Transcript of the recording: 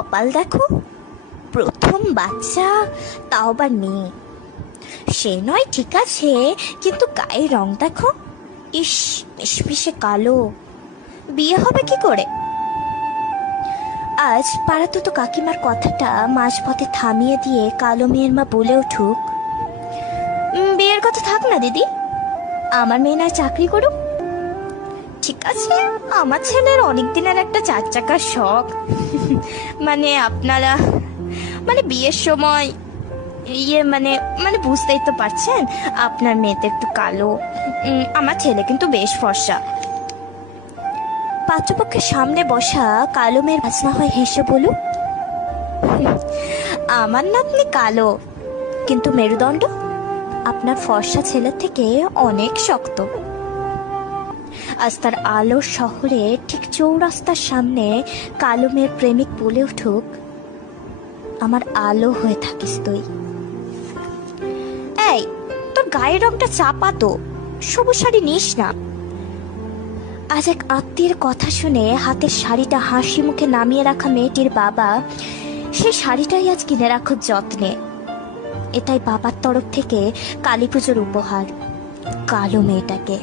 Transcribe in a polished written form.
কপাল দেখো, প্রথম বাচ্চা, তাও আবার মেয়ে। সে নয় ঠিক আছে, কিন্তু গায়ের রং দেখো, ইস, মিশমিশে কালো। বিয়ে হবে কি করে? আজ পাড়াতে তো কাকিমার কথাটা মাঝপথে থামিয়ে দিয়ে কালো মেয়ের মা বলে উঠুক, বিয়ের কথা থাক না দিদি, আমার মেয়ে না চাকরি করুক। ঠিক আছে, আমার ছেলের অনেক দিনের একটা 4 চাকার শখ। মানে আপনারা, মানে বিয়ের সময় মানে মানে বুঝতেই তো পারছেন, আপনার মেয়েতে একটু কালো, আমার ছেলে কিন্তু বেশ ফর্সা। পাত্রপক্ষের সামনে বসা কালো মেয়ের বাজনা হয় হেসে বলুক, আমার নাতনি কালো, কিন্তু মেরুদণ্ড আপনার ফর্সা ছেলের থেকে অনেক শক্ত। আজ তার আলোর শহরে ঠিক চৌরাস্তার সামনে কালো মেয়ের প্রেমিক বলে উঠুক, আমার আলো হয়ে থাকিস তুই। এই, তোর গায়ের রংটা চাপা তো, সবুজ শাড়ি নিস না। আজ এক আত্মীয়ের কথা শুনে হাতের শাড়িটা হাসি মুখে নামিয়ে রাখা মেয়েটির বাবা সেই শাড়িটাই আজ কিনে রাখো যত্নে। এটাই বাবার তরফ থেকে কালী পুজোর উপহার কালো মেয়েটাকে।